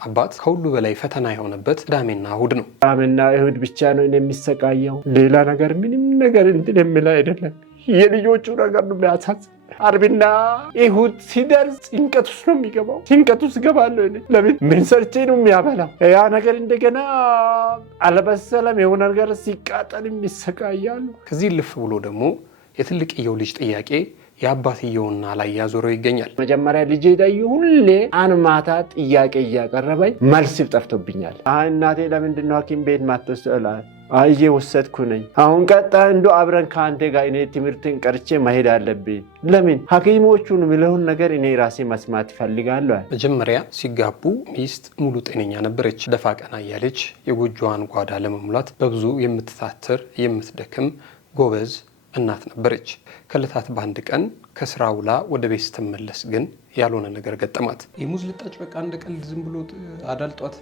አባት ከሁሉ በላይ ፈተና የሆነበት ቅዳሜና እሁድ ነው። ቅዳሜና እሁድ ብቻ ነው የሚሰቃየው። ሌላ ነገር ምንም ነገር እንትን የሚል አይደለም። የልጆቹ ነገር ነው የሚያሳዝን። አርብና እሁድ ሲደርስ ጭንቀት ውስጥ ነው የሚገባው። ጭንቀት ውስጥ እገባለሁ እኔ። ለምን ምን ሰርቼ ነው የሚያበላው? ያ ነገር እንደገና አልበሰለም። የሆነ ነገር ሲቃጠልም ይሰቃያሉ። ከዚህ ልፍ ብሎ ደግሞ የትልቅየው ልጅ ጥያቄ የአባትየውና ላይ ያዞረው ይገኛል። መጀመሪያ ልጄ ዳዩ ሁሌ አንማታ ጥያቄ እያቀረበኝ መልስ ጠፍቶብኛል። እናቴ ለምንድን ነው ሐኪም ቤት ማትወስደው? አዬ ወሰድኩ ነኝ። አሁን ቀጣ እንዶ አብረን ከአንተ ጋር እኔ ትምህርትን ቀርቼ መሄድ አለብኝ። ለምን ሐኪሞቹን የሚለውን ነገር እኔ ራሴ መስማት ይፈልጋለሁ። መጀመሪያ ሲጋቡ ሚስት ሙሉ ጤነኛ ነበረች። ደፋ ቀና እያለች የጎጆዋን ጓዳ ለመሙላት በብዙ የምትታትር የምትደክም ጎበዝ እናት ነበረች። ከዕለታት በአንድ ቀን ከስራ ውላ ወደ ቤት ስትመለስ ግን ያልሆነ ነገር ገጠማት። የሙዝ ልጣጭ በቃ እንደ ቀልድ ዝም ብሎ አዳልጧት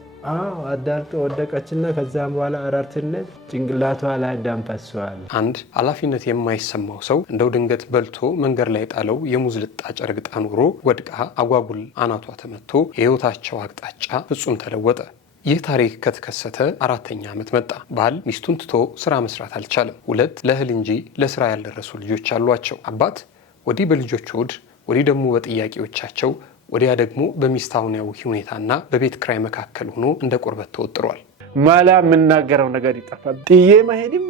አዳልጦ ወደቀችና ከዛም በኋላ አራርትነት ጭንቅላቷ ላይ ደም ፈሷል። አንድ ኃላፊነት የማይሰማው ሰው እንደው ድንገት በልቶ መንገድ ላይ ጣለው የሙዝ ልጣጭ ረግጣ ኑሮ ወድቃ አጓጉል አናቷ ተመቶ የህይወታቸው አቅጣጫ ፍጹም ተለወጠ። ይህ ታሪክ ከተከሰተ 4ኛ ዓመት መጣ። ባል ሚስቱን ትቶ ስራ መስራት አልቻለም። 2 ለእህል እንጂ ለስራ ያልደረሱ ልጆች አሏቸው። አባት ወዲህ በልጆች ሆድ፣ ወዲህ ደግሞ በጥያቄዎቻቸው፣ ወዲያ ደግሞ በሚስታውያዊ ሁኔታና በቤት ክራይ መካከል ሆኖ እንደ ቁርበት ተወጥሯል። ማላ የምናገረው ነገር ይጠፋል። ጥዬ መሄድም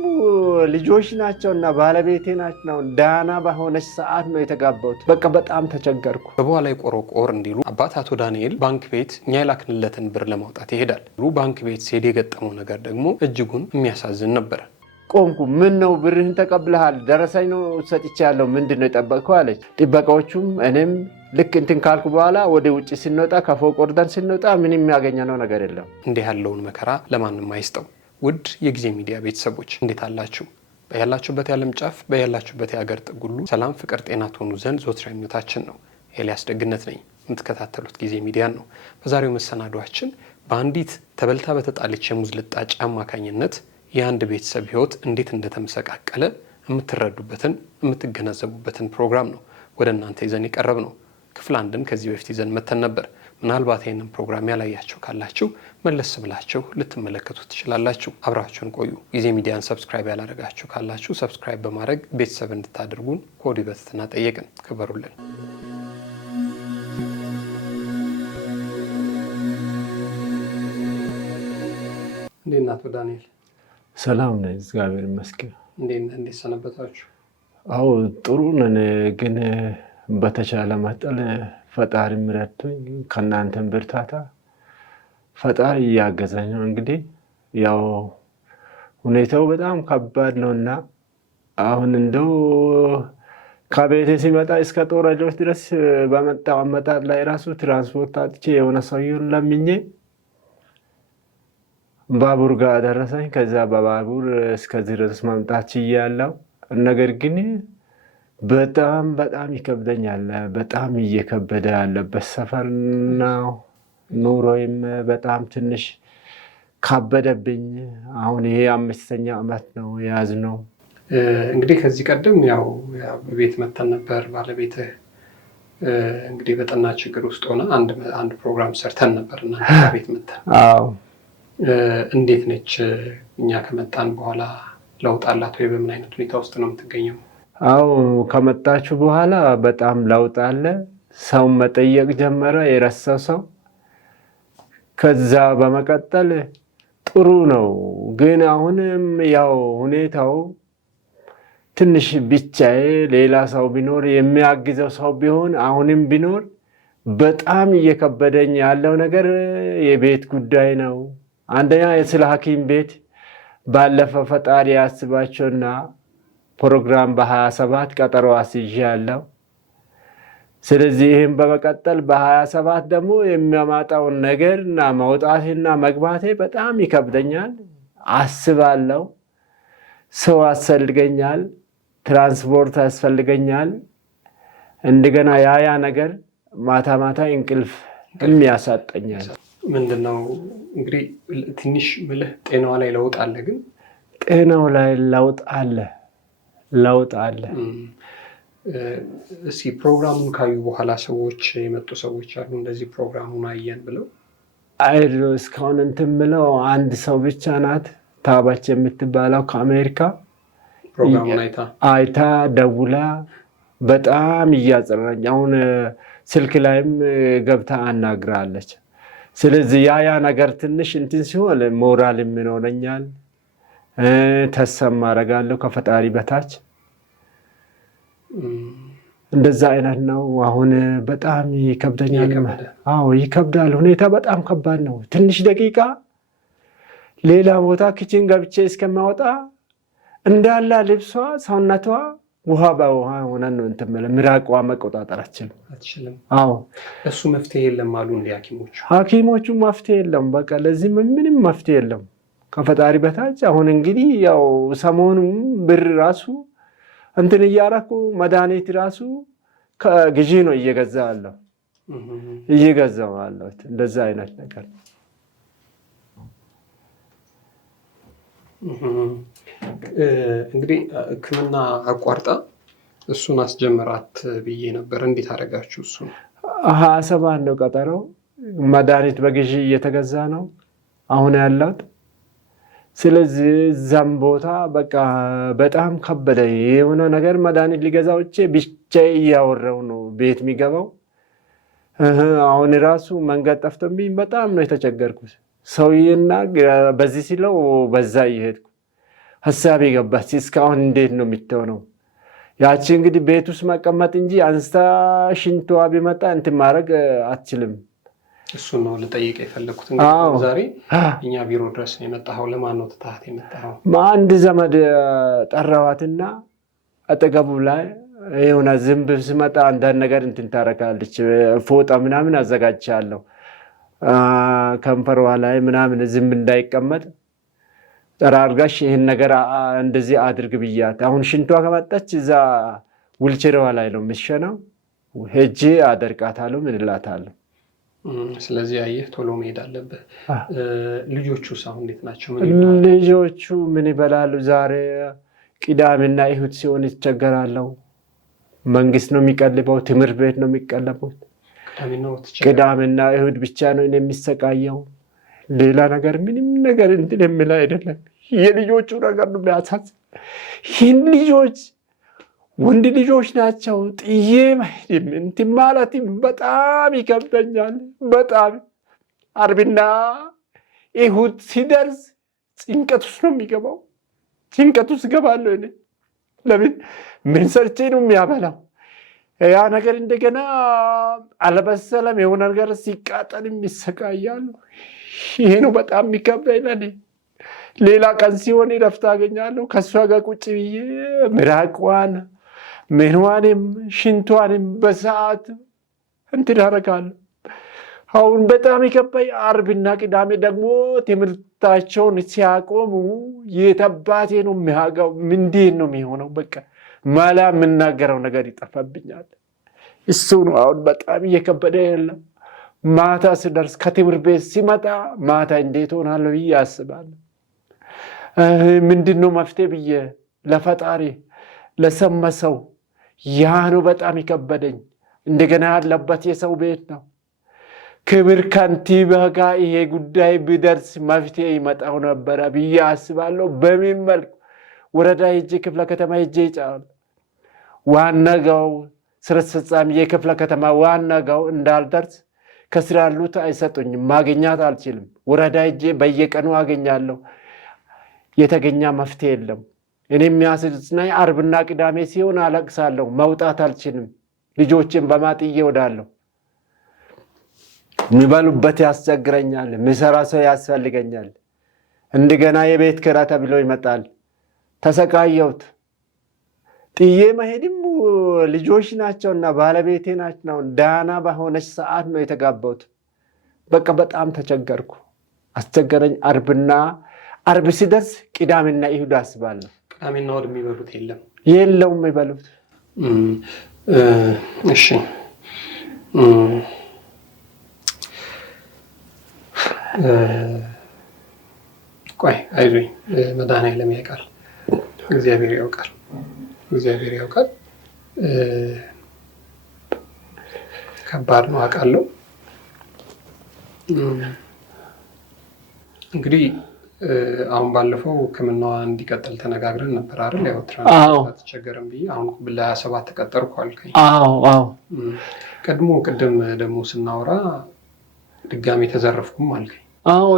ልጆች ናቸውና ባለቤቴ ናቸው። ዳና በሆነች ሰዓት ነው የተጋባሁት። በቃ በጣም ተቸገርኩ። በበኋላ ላይ ቆሮቆር እንዲሉ አባት አቶ ዳንኤል ባንክ ቤት እኛ የላክንለትን ብር ለማውጣት ይሄዳል። ባንክ ቤት ሲሄድ የገጠመው ነገር ደግሞ እጅጉን የሚያሳዝን ነበር። ቆምኩ። ምን ነው ብርህን ተቀብለሃል? ደረሰኝ ነው ሰጥቼ ያለው ምንድን ነው የጠበቅከው አለች። ጥበቃዎቹም እኔም ልክ እንትን ካልኩ በኋላ ወደ ውጭ ስንወጣ ከፎቅ ወርደን ስንወጣ ምንም የሚያገኘነው ነገር የለም። እንዲህ ያለውን መከራ ለማንም አይስጠው። ውድ የጊዜ ሚዲያ ቤተሰቦች እንዴት አላችሁ? በያላችሁበት የዓለም ጫፍ በያላችሁበት የሀገር ጥግ ሁሉ ሰላም፣ ፍቅር፣ ጤና ትሆኑ ዘንድ ዘወትር ምኞታችን ነው። ኤልያስ ደግነት ነኝ። የምትከታተሉት ጊዜ ሚዲያን ነው። በዛሬው መሰናዷችን በአንዲት ተበልታ በተጣለች የሙዝ ልጣጭ አማካኝነት የአንድ ቤተሰብ ህይወት እንዴት እንደተመሰቃቀለ የምትረዱበትን የምትገነዘቡበትን ፕሮግራም ነው ወደ እናንተ ይዘን የቀረብ ነው። ክፍል 1ን ከዚህ በፊት ይዘን መተን ነበር። ምናልባት ይህንን ፕሮግራም ያላያችሁ ካላችሁ መለስ ብላችሁ ልትመለከቱ ትችላላችሁ። አብራችሁን ቆዩ። ጊዜ ሚዲያን ሰብስክራይብ ያላደረጋችሁ ካላችሁ ሰብስክራይብ በማድረግ ቤተሰብ እንድታደርጉን ከወዲሁ በትህትና ጠየቅን። ክበሩልን። እንዴት ናት ዳንኤል? ሰላም ነኝ፣ እግዚአብሔር ይመስገን። እንዴት ሰነበታችሁ? አዎ ጥሩ ነን። ግን በተቻለ መጠን ፈጣሪ ምረቶኝ ከእናንተም ብርታታ ፈጣሪ እያገዘኝ ነው። እንግዲህ ያው ሁኔታው በጣም ከባድ ነውና አሁን እንደው ከቤቴ ሲመጣ እስከ ጦረጆች ድረስ በመጣው አመጣጥ ላይ ራሱ ትራንስፖርት አጥቼ የሆነ ሰውዬውን ለምኜ ባቡር ጋር ደረሰኝ። ከዛ በባቡር እስከዚህ ድረስ መምጣት ችያለሁ። ነገር ግን በጣም ይከብደኛል። በጣም እየከበደ ያለበት ሰፈር ነው። ኑሮዬም በጣም ትንሽ ካበደብኝ። አሁን ይሄ 5ኛ ዓመት ነው የያዝነው። እንግዲህ ከዚህ ቀደም ያው ቤት መተን ነበር። ባለቤትህ እንግዲህ በጠና ችግር ውስጥ ሆነ አንድ ፕሮግራም ሰርተን ነበር እና ቤት መተን። አዎ እንዴት ነች? እኛ ከመጣን በኋላ ለውጥ አላት ወይ? በምን አይነት ሁኔታ ውስጥ ነው የምትገኘው? አዎ ከመጣችሁ በኋላ በጣም ለውጥ አለ። ሰው መጠየቅ ጀመረ፣ የረሳው ሰው። ከዛ በመቀጠል ጥሩ ነው። ግን አሁንም ያው ሁኔታው ትንሽ ብቻዬ ሌላ ሰው ቢኖር የሚያግዘው ሰው ቢሆን አሁንም ቢኖር በጣም እየከበደኝ ያለው ነገር የቤት ጉዳይ ነው። አንደኛ ስለ ሐኪም ቤት ባለፈው ፈጣሪ ያስባቸውና ፕሮግራም በ27 ቀጠሮ አስይዣለሁ። ስለዚህ ይህም በመቀጠል በ27 ደግሞ የሚያማጣውን ነገርና መውጣቴና መግባቴ በጣም ይከብደኛል። አስባለሁ። ሰው ያስፈልገኛል፣ ትራንስፖርት ያስፈልገኛል። እንደገና ያ ነገር ማታ ማታ እንቅልፍ የሚያሳጠኛል። ምንድነው እንግዲህ ትንሽ ምልህ ጤናዋ ላይ ለውጥ አለ። ግን ጤናው ላይ ለውጥ አለ። እስኪ ፕሮግራሙን ካዩ በኋላ ሰዎች የመጡ ሰዎች አሉ እንደዚህ ፕሮግራሙን አየን ብለው አይዶ እስካሁን እንትን የምለው አንድ ሰው ብቻ ናት ታባች የምትባለው ከአሜሪካ ፕሮግራሙን አይታ ደውላ በጣም እያጸናኝ አሁን ስልክ ላይም ገብታ አናግራለች። ስለዚህ ያ ነገር ትንሽ እንትን ሲሆን ሞራል የሚሆነኛል ተሰማ አደርጋለሁ ከፈጣሪ በታች እንደዛ አይነት ነው። አሁን በጣም ይከብደኛል። አዎ ይከብዳል። ሁኔታ በጣም ከባድ ነው። ትንሽ ደቂቃ ሌላ ቦታ ኪችን ገብቼ እስከማወጣ እንዳላ ልብሷ ሰውነቷ ውሃ በውሃ ሆነን ነው እንትን ማለት ምራቋ መቆጣጠር አትችልም። አዎ እሱ መፍትሄ የለም አሉ እንደ ሐኪሞቹ መፍትሄ የለም። በቃ ለዚህ ምንም መፍትሄ የለም ከፈጣሪ በታች። አሁን እንግዲህ ያው ሰሞኑ ብር ራሱ እንትን እያረኩ መድኃኒት ራሱ ከግዢ ነው እየገዛው አለው እንደዛ አይነት ነገር እንግዲህ ሕክምና አቋርጣ እሱን አስጀመራት ብዬ ነበር። እንዴት አደረጋችሁ? እሱ 27 ነው ቀጠረው። መድኃኒት በግዢ እየተገዛ ነው አሁን ያላት። ስለዚህ እዛም ቦታ በቃ በጣም ከበደ። የሆነ ነገር መድኃኒት ሊገዛውቼ ብቻዬ እያወራው ነው ቤት የሚገባው። አሁን ራሱ መንገድ ጠፍቶብኝ በጣም ነው የተቸገርኩት። ሰውዬና በዚህ ሲለው በዛ እየሄድኩ ሀሳብ የገባች እስካሁን እንዴት ነው የሚተውነው? ያቺ እንግዲህ ቤት ውስጥ መቀመጥ እንጂ አንስታ ሽንቷ ቢመጣ እንትን ማድረግ አትችልም። እሱን ነው ልጠይቅ የፈለኩት። ዛሬ እኛ ቢሮ ድረስ ነው የመጣኸው። ለማን ነው ትተሃት የመጣኸው? አንድ ዘመድ ጠራዋትና አጠገቡ ላይ የሆነ ዝንብ ሲመጣ አንዳንድ ነገር እንትን ታረጋለች። ፎጣ ምናምን አዘጋጅቻለሁ ከንፈሯ ላይ ምናምን ዝንብ እንዳይቀመጥ ጠራርጋሽ ይህን ነገር እንደዚህ አድርግ ብያት። አሁን ሽንቷ ከመጣች እዛ ውልቸሪዋ ላይ ነው የምትሸናው። ሄጄ አደርቃታለሁ ምን እላታለሁ። ስለዚህ አየህ ቶሎ መሄድ አለብህ። ልጆቹስ አሁን እንዴት ናቸው? ልጆቹ ምን ይበላሉ? ዛሬ ቅዳሜና እሁድ ሲሆን ይቸገራለሁ። መንግስት ነው የሚቀልበው፣ ትምህርት ቤት ነው የሚቀለቡት። ቅዳሜና እሁድ ብቻ ነው የሚሰቃየው። ሌላ ነገር ምንም ነገር እንትን የሚል አይደለም። የልጆቹ ነገር ነው የሚያሳዝን። ይህን ልጆች ወንድ ልጆች ናቸው። ጥዬ መሄድም እንትን ማለት በጣም ይከብደኛል። በጣም አርብና እሁድ ሲደርስ ጭንቀት ውስጥ ነው የሚገባው። ጭንቀት ውስጥ እገባለሁ እኔ። ለምን ምን ሰርቼ ነው የሚያበላው? ያ ነገር እንደገና አልበሰለም። የሆነ ነገር ሲቃጠልም ይሰቃያሉ። ይሄ ነው በጣም የሚከብደኝ ለኔ። ሌላ ቀን ሲሆን ረፍት አገኛለሁ። ከእሷ ጋር ቁጭ ብዬ ምራቋን ምንዋንም ሽንቷንም በሰዓት እንትን አደርጋለሁ። አሁን በጣም ይከብደኝ። አርብና ቅዳሜ ደግሞ ትምህርታቸውን ሲያቆሙ የተባቴ ነው የሚያጋው። ምንድን ነው የሚሆነው? በቃ ማላ የምናገረው ነገር ይጠፋብኛል። እሱ ነው አሁን በጣም እየከበደ የለም። ማታ ስደርስ ከትምህርት ቤት ሲመጣ ማታ እንዴት ሆናለሁ ብዬ አስባለሁ። ምንድን ነው መፍትሄ ብዬ ለፈጣሪ ለሰመሰው ያ ነው በጣም ይከበደኝ። እንደገና ያለበት የሰው ቤት ነው። ክብር ከንቲባ ጋር ይሄ ጉዳይ ቢደርስ መፍትሄ ይመጣው ነበረ ብዬ አስባለሁ። በምን መልኩ ወረዳ ሄጄ ክፍለ ከተማ ሄጄ ይጫል ዋናጋው ስራ አስፈጻሚ የክፍለ ከተማ ዋናጋው እንዳልደርስ ከስራ ያሉት አይሰጡኝም። ማግኛት አልችልም። ወረዳ ሄጄ በየቀኑ አገኛለሁ። የተገኘ መፍትሄ የለም። እኔ የሚያስደስናኝ አርብና ቅዳሜ ሲሆን አለቅሳለሁ። መውጣት አልችልም። ልጆችን በማጥዬ ወዳለሁ። የሚበሉበት ያስቸግረኛል። የሚሰራ ሰው ያስፈልገኛል። እንደገና የቤት ኪራይ ተብሎ ይመጣል። ተሰቃየሁት። ጥዬ መሄድም ልጆች ናቸውና ባለቤቴ ናቸው። ዳና በሆነች ሰዓት ነው የተጋባሁት። በቃ በጣም ተቸገርኩ። አስቸገረኝ። አርብ ሲደርስ ቅዳሜና እሁድ አስባለሁ። ቅዳሜና እሁድ የሚበሉት የለውም የሚበሉት። እሺ ቆይ አይዞኝ። መድኃኒዓለም ያውቃል። እግዚአብሔር ያውቃል። ከባድ ነው አውቃለሁ። እንግዲህ አሁን ባለፈው ሕክምናዋ እንዲቀጥል ተነጋግረን ነበር አይደል? ያው ትራንስፖርት ተቸገረን ብዬ አሁን ለ27 ተቀጠርኩ አልከኝ። ቅድም ደግሞ ስናወራ ድጋሜ ተዘረፍኩም አልከኝ።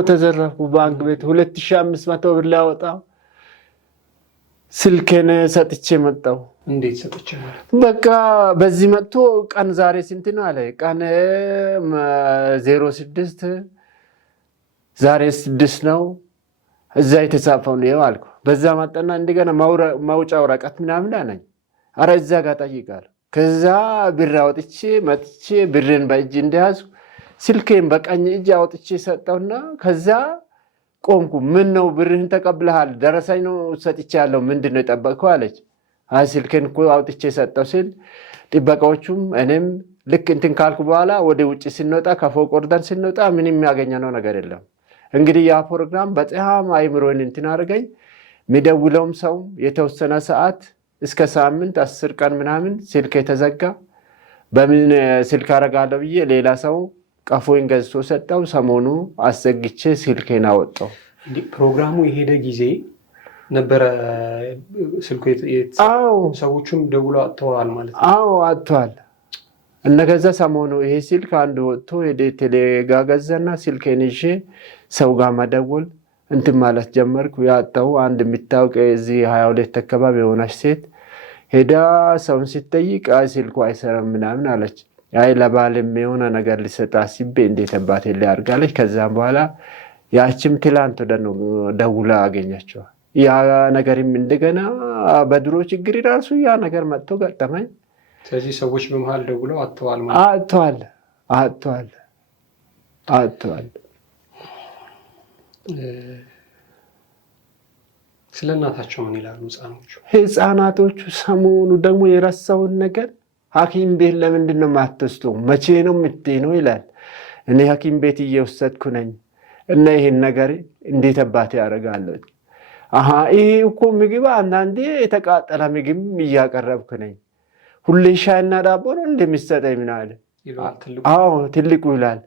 ተዘረፍኩ። ባንክ ቤት 2500 ብር ላወጣ ስልኬን ሰጥቼ መጣሁ። እንዴት ሰጥቼ ማለት? በቃ በዚህ መጥቶ ቀን ዛሬ ስንት ነው አለ። ቀን 06 ዛሬ 6 ነው እዛ የተጻፈው ነው አልኩ። በዛ መጣና እንደገና ማውጫ ወረቀት ምናምን አለኝ። አረ እዛ ጋር ጠይቃለሁ። ከዛ ብር አውጥቼ መጥቼ ብርን በእጅ እንደያዝኩ ስልኬን በቀኝ እጅ አውጥቼ ሰጠውና ከዛ ቆምኩ። ምን ነው ብርህን ተቀብለሃል? ደረሰኝ ነው ሰጥቻለሁ። ምንድነው የጠበቅከው አለች። አይ ስልኬን እኮ አውጥቼ ሰጠው ስል ጥበቃዎቹም እኔም ልክ እንትን ካልኩ በኋላ ወደ ውጭ ስንወጣ ከፎቅ ወርደን ስንወጣ ምንም የሚያገኘነው ነገር የለም። እንግዲህ ያ ፕሮግራም በጣም አይምሮን እንትን አደረገኝ። የሚደውለውም ሰው የተወሰነ ሰዓት እስከ ሳምንት 10 ቀን ምናምን ስልክ የተዘጋ በምን ስልክ አደርጋለሁ ብዬ ሌላ ሰው ቀፎን ገዝቶ ሰጠው። ሰሞኑ አሰግቼ ስልኬን አወጣው። ፕሮግራሙ የሄደ ጊዜ ነበረ ስልኩ ሰዎቹም ደውለው አጥተዋል ማለት ነው? አጥተዋል። እነገዛ ሰሞኑ ይሄ ስልክ አንድ ወጥቶ ሄደ ቴሌጋ ገዛና ስልኬን ይዤ ሰው ጋር መደወል እንትን ማለት ጀመርኩ። ያጣው አንድ የሚታወቅ እዚህ 22 አካባቢ የሆነች ሴት ሄዳ ሰውን ስትጠይቅ ስልኩ አይሰራም ምናምን አለች። አይ ለባልም የሆነ ነገር ሊሰጣ ሲቤ እንዴት አባቴ ሊያርጋለች። ከዛም በኋላ ያችም ትላንት ደውላ አገኘችው። ያ ነገርም እንደገና በድሮ ችግር ራሱ ያ ነገር መጥቶ ገጠመኝ። ስለዚህ ሰዎች በመሃል ደውለው አጥተዋል ማለት አጥተዋል። ስለ እናታቸው ምን ይላሉ ህፃናቶቹ? ሰሞኑ ደግሞ የረሳውን ነገር ሐኪም ቤት ለምንድን ነው የማትወስደው? መቼ ነው የምትሄነው ይላል። እኔ ሐኪም ቤት እየወሰድኩ ነኝ እና ይሄን ነገር እንዴት አባቴ ያደርጋለሁ? ይሄ እኮ ምግብ አንዳንዴ የተቃጠለ ምግብ እያቀረብኩ ነኝ። ሁሌ ሻይና ዳቦ ነው እንደሚሰጠኝ ምን አለ? ትልቁ ይላል።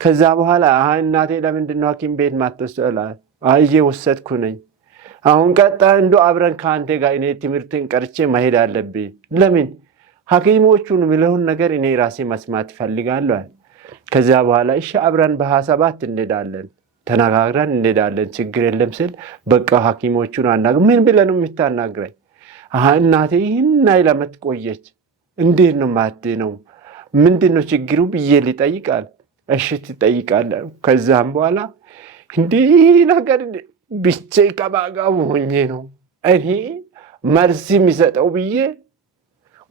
ከዛ በኋላ እናቴ ለምንድን ነው ሐኪም ቤት የማትወስደው ይላል። እየወሰድኩ ነኝ። አሁን ቀጣ እንዶ አብረን ከአንተ ጋር እኔ ትምህርትን ቀርቼ መሄድ አለብኝ። ለምን? ሐኪሞቹን የሚለውን ነገር እኔ ራሴ መስማት ይፈልጋለሁ። ከዛ በኋላ እሺ አብረን በ27 እንሄዳለን፣ ተነጋግረን እንሄዳለን፣ ችግር የለም ስል በቃ ሐኪሞቹን አናግረን ምን ብለህ ነው የምታናግረኝ? እናቴ ይህን አይለመት ቆየች። እንዴት ነው ማትነው? ምንድነው ችግሩ ብዬ ሊጠይቃል። እሺ ትጠይቃለህ። ከዛም በኋላ እንዲህ ነገር ብቻ ከባጋው ሆኜ ነው እኔ መልስ የሚሰጠው ብዬ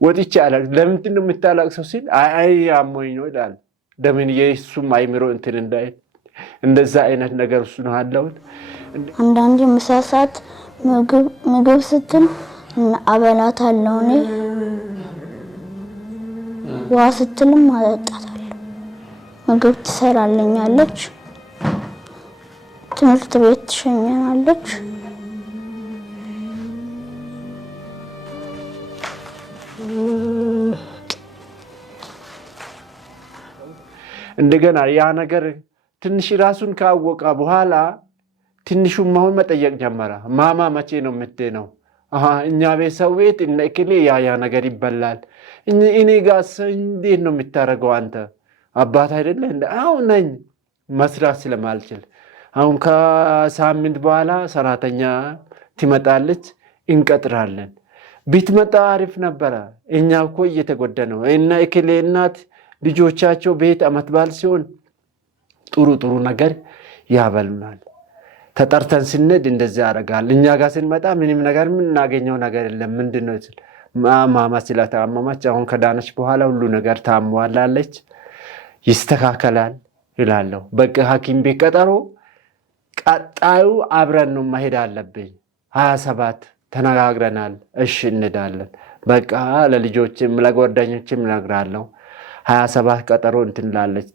ወጥቼ አላቅ። ለምንድን ነው የምታላቅሰው ሲል አይ አሞኝ ነው ይላል። ለምን የሱም አይምሮ እንትን እንዳይል እንደዛ አይነት ነገር እሱ ነው አለው። አንዳንዴ ምሳ ሰዓት ምግብ ስትል አበላታለሁ። እኔ ውሃ ስትልም አጠጣታለሁ። ምግብ ትሰራልኛለች፣ ትምህርት ቤት ትሸኘናለች። እንደገና ያ ነገር ትንሽ ራሱን ካወቀ በኋላ ትንሹም መሆን መጠየቅ ጀመረ። ማማ መቼ ነው የምትሄነው? እኛ ቤት ሰው ቤት እነክሌ ያ ነገር ይበላል። እኔ ጋር እንዴት ነው የምታደርገው? አንተ አባት አይደለ እንደ አሁን ነኝ መስራት ስለማልችል አሁን ከሳምንት በኋላ ሰራተኛ ትመጣለች፣ እንቀጥራለን። ብትመጣ አሪፍ ነበረ። እኛ እኮ እየተጎዳ ነው እና እክሌ እናት ልጆቻቸው ቤት አመት በዓል ሲሆን ጥሩ ነገር ያበሉናል። ተጠርተን ስንሄድ እንደዚህ ያደርጋል። እኛ ጋር ስንመጣ ምንም ነገር የምናገኘው ነገር የለም። ምንድነው ማማ ስለታመመች አሁን ከዳነች በኋላ ሁሉ ነገር ታሟላለች፣ ይስተካከላል ይላለሁ። በቃ ሐኪም ቤት ቀጠሮ ቀጣዩ አብረን ነው መሄድ አለብኝ። 27 ተነጋግረናል። እሺ እንሄዳለን። በቃ ለልጆችም ለጓደኞችም እነግራለሁ። 27 ቀጠሮ እንትንላለች።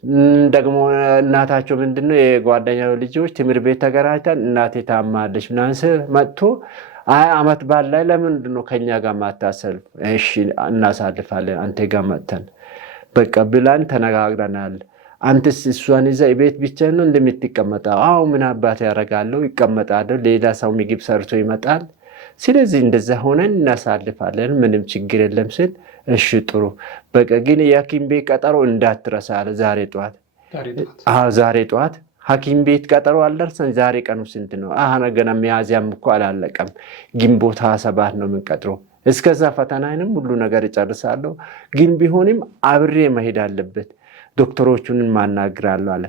ደግሞ እናታቸው ምንድነው የጓደኛው ልጆች ትምህርት ቤት ተገናኝተን እናቴ ታማለች ምናምን መጥቶ አመት በዓል ላይ ለምንድነው ከኛ ጋር ማታሰልፍ? እሺ እናሳልፋለን አንተ ጋር መጥተን በቃ ብላን ተነጋግረናል። አንተስ እሷን ይዘህ ቤት ብቻ ነው እንደምትቀመጠው? አዎ ምን አባት ያደርጋለሁ ይቀመጣለሁ፣ ሌላ ሰው ምግብ ሰርቶ ይመጣል። ስለዚህ እንደዛ ሆነን እናሳልፋለን፣ ምንም ችግር የለም ስል እሺ ጥሩ በቃ ግን የሐኪም ቤት ቀጠሮ እንዳትረሳ አለ። ዛሬ ጠዋት ዛሬ ጠዋት ሐኪም ቤት ቀጠሮ አልደረሰን። ዛሬ ቀኑ ስንት ነው? ገና ሚያዝያም እኮ አላለቀም፣ ግንቦት 27 ነው የምንቀጥረው። እስከዛ ፈተናዬንም ሁሉ ነገር እጨርሳለሁ፣ ግን ቢሆንም አብሬ መሄድ አለበት፣ ዶክተሮቹን ማናግራለሁ አለ።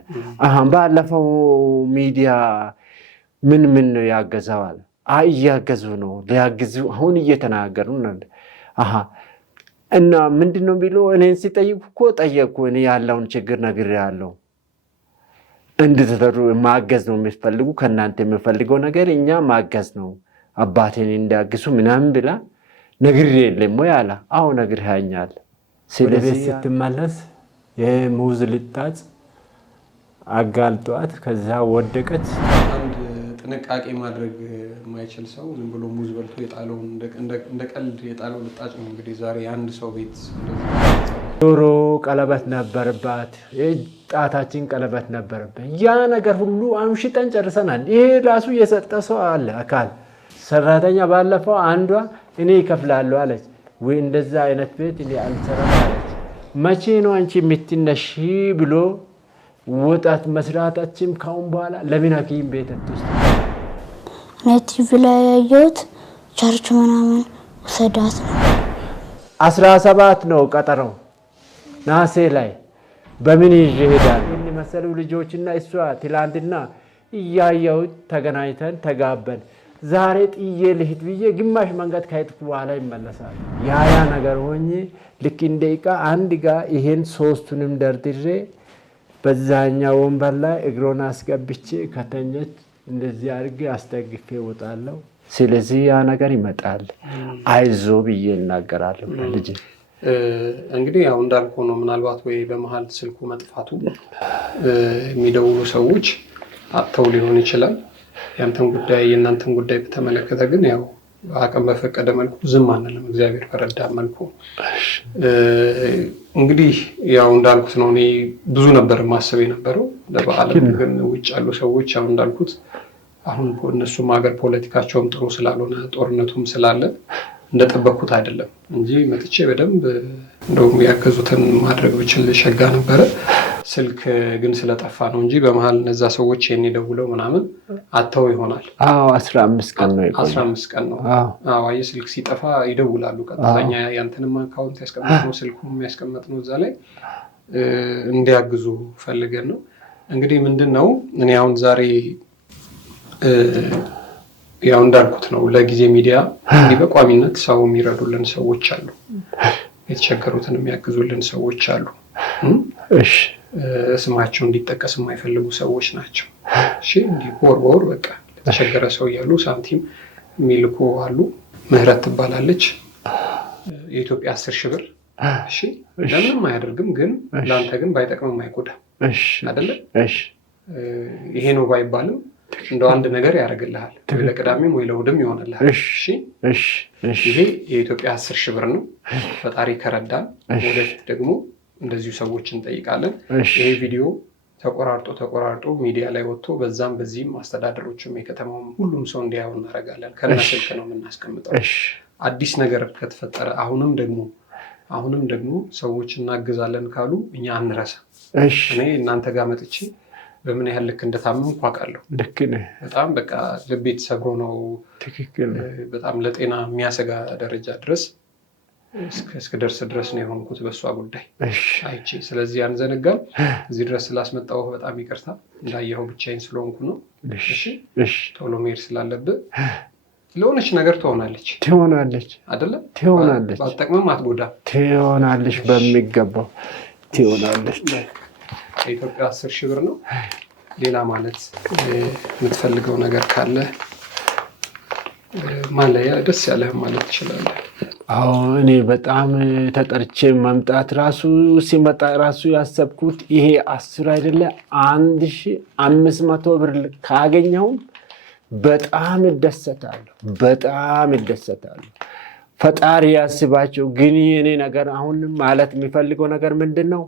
ባለፈው ሚዲያ ምን ነው ያገዘው አለ። እያገዙ ነው ሊያግዙ አሁን እየተናገሩ ነው። እና ምንድነው ቢሉ እኔን ሲጠይቁ እኮ ጠየቁ። እኔ ያለውን ችግር ነግሬያለሁ፣ እንድትተሩ ማገዝ ነው የሚፈልጉ፣ ከእናንተ የሚፈልገው ነገር እኛ ማገዝ ነው፣ አባቴን እንዲያግዙ ምናምን ብላ ነግሬ የለም ወይ አለ። አዎ ነግሬሃኛል። ስለዚህ ስትመለስ የሙዝ ልጣጭ አጋልጧት ከዛ ወደቀች። አንድ ጥንቃቄ ማድረግ የማይችል ሰው ዝም ብሎ ሙዝ በልቶ የጣለውን እንደ ቀልድ የጣለው ልጣጭ ነው። እንግዲህ ዛሬ አንድ ሰው ቤት ዶሮ ቀለበት ነበረባት፣ ጣታችን ቀለበት ነበረበት። ያ ነገር ሁሉ አምሽጠን ጨርሰናል። ይሄ ራሱ የሰጠ ሰው አለ አካል ሰራተኛ። ባለፈው አንዷ እኔ ይከፍላለሁ አለች። ወይ እንደዛ አይነት ቤት እኔ አልሰራም አለች። መቼ ነው አንቺ የምትነሺ ብሎ ወጣት መስራታችን ካሁን በኋላ ለምን ሐኪም ቤት አትወስድ? እኔ ቲቪ ላይ ያየሁት ቸርች ምናምን ወሰዳት ነው። 17 ነው ቀጠረው ናሴ ላይ በምን ይዤ እሄዳለሁ? እነ መሰሉ ልጆችና እሷ ትላንትና እያየሁት ተገናኝተን ተጋበን። ዛሬ ጥዬ ልሂድ ብዬ ግማሽ መንገድ ከሄድኩ በኋላ ይመለሳል። ያ ነገር ሆኜ ልክ እንደ ዕቃ አንድ ጋር ይሄን ሶስቱንም ደርድሬ በዛኛ ወንበር ላይ እግሮን አስገብቼ ከተኘች እንደዚህ አድርጌ አስጠግፌ እወጣለሁ። ስለዚህ ያ ነገር ይመጣል አይዞ ብዬ እናገራለሁ። ልጅ እንግዲህ ያው እንዳልኩ ነው። ምናልባት ወይ በመሃል ስልኩ መጥፋቱ የሚደውሉ ሰዎች አጥተው ሊሆን ይችላል። ያንተን ጉዳይ የእናንተን ጉዳይ በተመለከተ ግን ያው አቅም በፈቀደ መልኩ ዝም አንልም፣ እግዚአብሔር በረዳ መልኩ። እንግዲህ ያው እንዳልኩት ነው። እኔ ብዙ ነበር ማሰብ የነበረው ለበዓለም፣ ግን ውጭ ያሉ ሰዎች ያው እንዳልኩት አሁን እነሱም ሀገር ፖለቲካቸውም ጥሩ ስላልሆነ ጦርነቱም ስላለ እንደጠበቅኩት አይደለም እንጂ መጥቼ በደንብ እንደውም ያገዙትን ማድረግ ብችል ሸጋ ነበረ። ስልክ ግን ስለጠፋ ነው እንጂ በመሃል እነዛ ሰዎች የኔ ደውለው ምናምን አተው ይሆናል። 15 ቀን ነው 15 ቀን ነው። አይ ስልክ ሲጠፋ ይደውላሉ ቀጥታኛ። ያንተንም አካውንት ያስቀምጥነው ስልኩም ያስቀምጥነው እዛ ላይ እንዲያግዙ ፈልገን ነው። እንግዲህ ምንድነው እኔ አሁን ዛሬ ያው እንዳልኩት ነው ለጊዜ ሚዲያ እንዲህ በቋሚነት ሰው የሚረዱልን ሰዎች አሉ፣ የተቸገሩትን የሚያግዙልን ሰዎች አሉ። እሺ ስማቸው እንዲጠቀስ የማይፈልጉ ሰዎች ናቸው። እሺ እንዲህ ወር በቃ ለተቸገረ ሰው ያሉ ሳንቲም የሚልኩ አሉ። ምህረት ትባላለች። የኢትዮጵያ 10 ሺህ ብር። እሺ ለምንም አያደርግም፣ ግን ላንተ ግን ባይጠቅምም አይጎዳም። እሺ አይደለ? እሺ ይሄ ነው ባይባልም እንደው አንድ ነገር ያደርግልሃል። ለቅዳሜም ወይ ለእሑድም ይሆንልሃል። እሺ ይሄ የኢትዮጵያ 10 ሺህ ብር ነው። ፈጣሪ ከረዳን ወደፊት ደግሞ እንደዚሁ ሰዎች እንጠይቃለን። ይሄ ቪዲዮ ተቆራርጦ ሚዲያ ላይ ወጥቶ በዛም በዚህም አስተዳደሮችም የከተማውም ሁሉም ሰው እንዲያው እናደርጋለን። ከነስልክ ነው የምናስቀምጠው። አዲስ ነገር ከተፈጠረ አሁንም ደግሞ ሰዎች እናግዛለን ካሉ እኛ አንረሳ። እኔ እናንተ ጋር መጥቼ በምን ያህል ልክ እንደታመምኩ አውቃለሁ። ልክ ነህ። በጣም በቃ ልቤ ተሰብሮ ነው። ትክክል። በጣም ለጤና የሚያሰጋ ደረጃ ድረስ እስከደርስ ድረስ ነው የሆንኩት በሷ ጉዳይ አይቼ። ስለዚህ አንዘነጋም። እዚህ ድረስ ስላስመጣው በጣም ይቅርታ። እንዳየኸው ብቻዬን ስለሆንኩ ነው። እሺ ቶሎ መሄድ ስላለብህ ለሆነች ነገር ትሆናለች አይደለ? ትሆናለች። ባትጠቅምም አትጎዳም። ትሆናለች፣ በሚገባው ትሆናለች። የኢትዮጵያ 10 ሺህ ብር ነው። ሌላ ማለት የምትፈልገው ነገር ካለ ማለያ ደስ ያለህ ማለት ትችላለህ። አዎ እኔ በጣም ተጠርቼ መምጣት ራሱ ሲመጣ ራሱ ያሰብኩት ይሄ 10 አይደለ 1500 ብር ካገኘሁም በጣም እደሰታለሁ። ፈጣሪ ያስባቸው። ግን የኔ ነገር አሁን ማለት የሚፈልገው ነገር ምንድነው?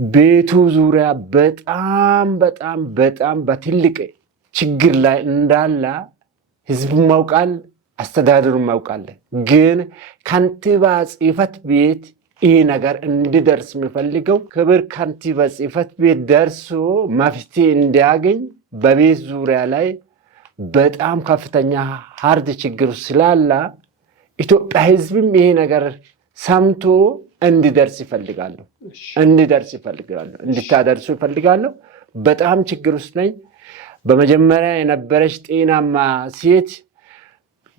ቤቱ ዙሪያ በጣም በጣም በጣም በትልቅ ችግር ላይ እንዳለ ህዝቡም ያውቃል፣ አስተዳደሩም ያውቃል። ግን ከንቲባ ጽሕፈት ቤት ይህ ነገር እንዲደርስ የሚፈልገው ክብር ከንቲባ ጽሕፈት ቤት ደርሶ መፍትሄ እንዲያገኝ በቤት ዙሪያ ላይ በጣም ከፍተኛ ሃርድ ችግር ስላለ ኢትዮጵያ ህዝብም ይሄ ነገር ሰምቶ እንዲደርስ ይፈልጋሉ፣ እንድታደርሱ ይፈልጋሉ። በጣም ችግር ውስጥ ነኝ። በመጀመሪያ የነበረች ጤናማ ሴት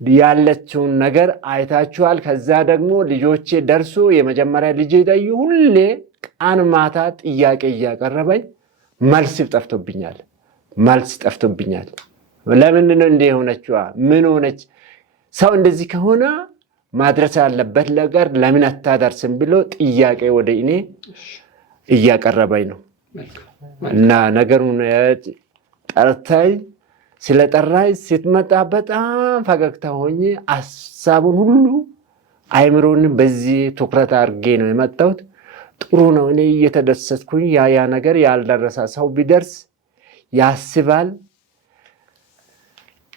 ያለችውን ነገር አይታችኋል። ከዛ ደግሞ ልጆቼ ደርሶ የመጀመሪያ ልጄ ደዩ ሁሌ ቀን ማታ ጥያቄ እያቀረበኝ መልስ ጠፍቶብኛል። ለምንድን ነው እንዲህ የሆነችዋ? ምን ሆነች? ሰው እንደዚህ ከሆነ ማድረስ ያለበት ነገር ለምን አታደርስም ብሎ ጥያቄ ወደ እኔ እያቀረበኝ ነው። እና ነገሩን ጠርታኝ ስለጠራኝ ስትመጣ በጣም ፈገግታ ሆኜ ሀሳቡን ሁሉ አይምሮን በዚህ ትኩረት አድርጌ ነው የመጣሁት። ጥሩ ነው። እኔ እየተደሰትኩኝ ያ ነገር ያልደረሰ ሰው ቢደርስ ያስባል።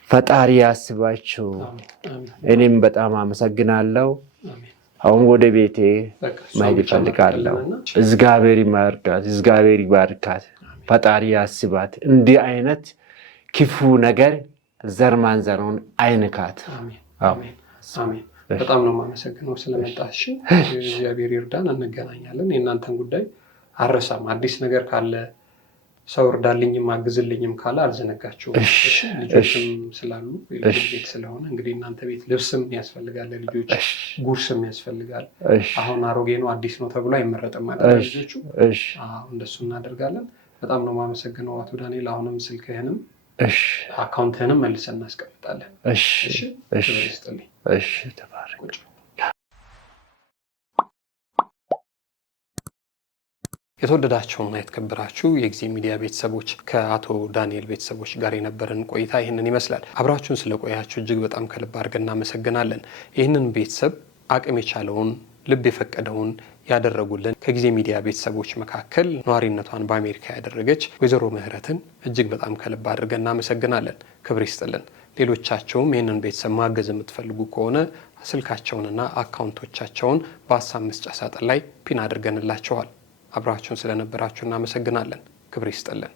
ፈጣሪ ያስባችሁ። እኔም በጣም አመሰግናለሁ። አሁን ወደ ቤቴ መሄድ እፈልጋለሁ። እግዚአብሔር ይባርካት፣ ፈጣሪ ያስባት። እንዲህ አይነት ክፉ ነገር ዘር ማንዘሩን አይንካት። አሜን። በጣም ነው የማመሰግነው ስለመጣሽ። እግዚአብሔር ይርዳን። እንገናኛለን። የእናንተን ጉዳይ አረሳም። አዲስ ነገር ካለ ሰው እርዳልኝም አግዝልኝም ካለ አልዘነጋችሁም። ልጆችም ስላሉ ቤት ስለሆነ እንግዲህ እናንተ ቤት ልብስም ያስፈልጋል፣ ልጆች ጉርስም ያስፈልጋል። አሁን አሮጌ ነው አዲስ ነው ተብሎ አይመረጥም ማለት ልጆቹ። እንደሱ እናደርጋለን። በጣም ነው የማመሰግነው አቶ ዳንኤል። አሁንም ስልክህንም አካውንትህንም መልሰን እናስቀምጣለን። ተባረክ። የተወደዳችሁና የተከበራችሁ የጊዜ ሚዲያ ቤተሰቦች ከአቶ ዳንኤል ቤተሰቦች ጋር የነበረን ቆይታ ይህንን ይመስላል። አብራችሁን ስለቆያችሁ እጅግ በጣም ከልብ አድርገን እናመሰግናለን። ይህንን ቤተሰብ አቅም የቻለውን ልብ የፈቀደውን ያደረጉልን ከጊዜ ሚዲያ ቤተሰቦች መካከል ነዋሪነቷን በአሜሪካ ያደረገች ወይዘሮ ምህረትን እጅግ በጣም ከልብ አድርገን እናመሰግናለን። ክብር ይስጥልን። ሌሎቻቸውም ይህንን ቤተሰብ ማገዝ የምትፈልጉ ከሆነ ስልካቸውንና አካውንቶቻቸውን በሀሳብ መስጫ ሳጥን ላይ ፒን አድርገንላቸዋል። አብራችሁን ስለነበራችሁ እናመሰግናለን። ክብር ይስጥልን።